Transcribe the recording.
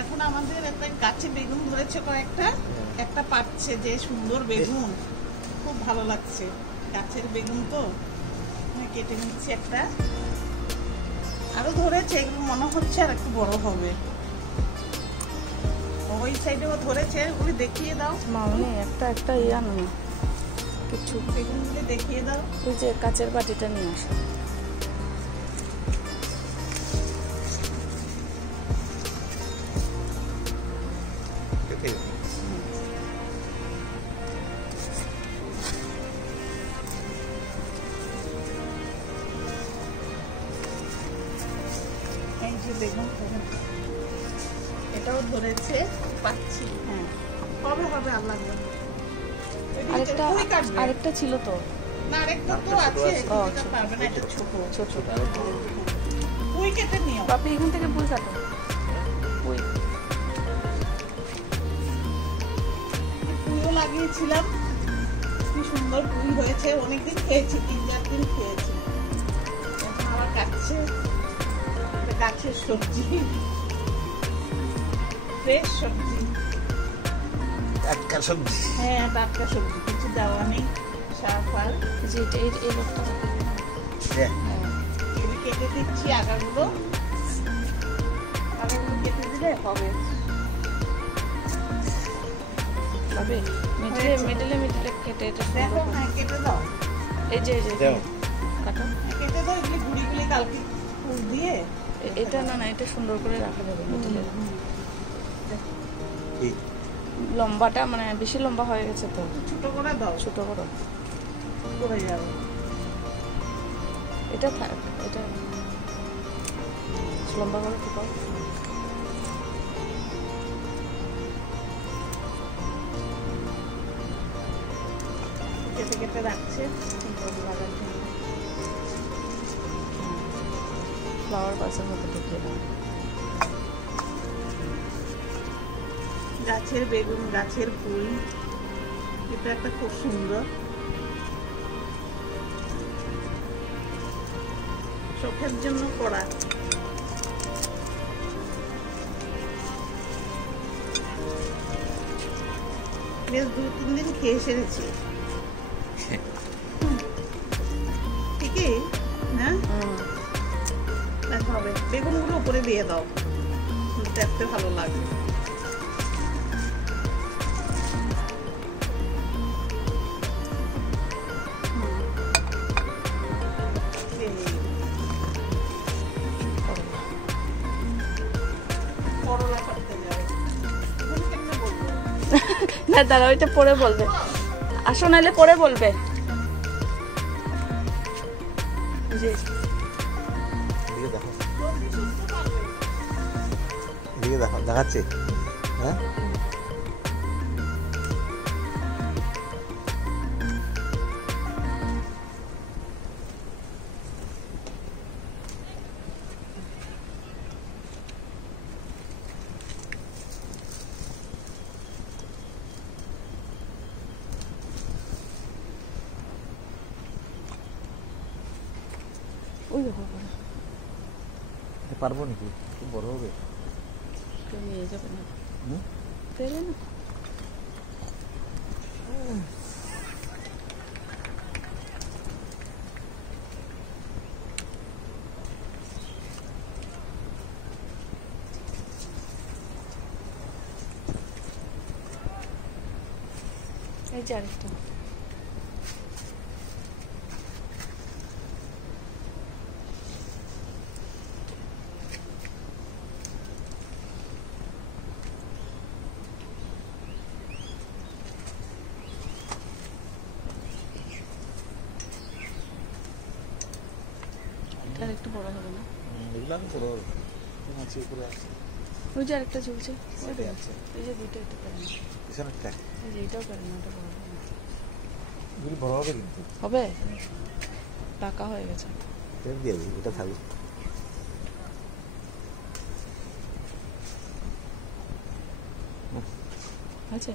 এখন আমাদের একটা গাছে বেগুন ধরেছে কয়েকটা, একটা পাচ্ছে যে সুন্দর বেগুন, খুব ভালো লাগছে। গাছের বেগুন তো কেটে নিচ্ছি একটা, আরো ধরেছে, এগুলো মনে হচ্ছে আর একটু বড় হবে। ওই সাইডেও ধরেছে, ওগুলি দেখিয়ে দাও মামনি। একটা একটা ইয়া না কিছু বেগুনগুলি দেখিয়ে দাও। ওই যে কাচের বাটিটা নিয়ে আসো। এই যে বেগুন, এটাও ধরেছে, পাচ্ছি। হ্যাঁ, হবে হবে, আল্লাহ জানে। আরেকটা ছিল তো না, আরেকটা তো আছে, এটা পারবে না, এটা ছোট ছোট। পুঁই কেটে নিও বাপি, এখান থেকে পুঁই কাটো। পুঁই পুঁইও লাগিয়েছিলাম, কি সুন্দর পুঁই হয়েছে। অনেকদিন খেয়েছি, 3-4 দিন খেয়েছি। এখন আবার কাটছে, গাছের সবজি, ফ্রেশ সবজি, টাটকা সবজি। হ্যাঁ টাটকা সবজি, কিছু দেওয়া নেই সার ফার। যে এই লোকটা কেটে দিচ্ছি আগাগুলো কেটে দিলে হবে। ভাবে মিডলে কেটে এটা দেখো, হ্যাঁ কেটে দাও। এই যে কাটো, কেটে দাও। এগুলি গুঁড়িগুলি কালকে ফুল দিয়ে, এটা না এটা সুন্দর করে রাখা যাবে মিডলে। লম্বাটা মানে বেশি লম্বা হয়ে গেছে তো, ছোট করে দাও। ছোট করো, করে যাবে। এটা থাক, এটা লম্বা করে ঠোকাও। কেটে কেটে রাখছে লাগার জন্য। ফ্লাওয়ার বাসের মধ্যে ঢুকিয়ে দাও। গাছের বেগুন, গাছের ফুল, এটা একটা খুব সুন্দর, চোখের জন্য করা। বেশ 2-3 দিন খেয়ে সেরেছি। ঠিকই না? হবে। বেগুনগুলো উপরে দিয়ে দাও, দেখতে ভালো লাগবে। না দাঁড়া, ওইটা পরে বলবে। আসো, নাহলে পরে বলবে। দেখাচ্ছে। হ্যাঁ, পারবো নাকি? খুব বড় হবে, নিয়ে যাবে না, পেরে না। এই যে আরেকটা, একটু বড় হবে না? এগুলো আমি বড় হবে, মাছি উপরে আছে। ওই যে আরেকটা ঝুলছে, এই যে দুটো, এটা করে না, পিছনেরটা এই যে এটাও করে না, এটা বড় হবে না। এগুলি বড় হবে, কিন্তু হবে, পাকা হয়ে গেছে। দিয়ে দিই, এটা থাকবে। আছে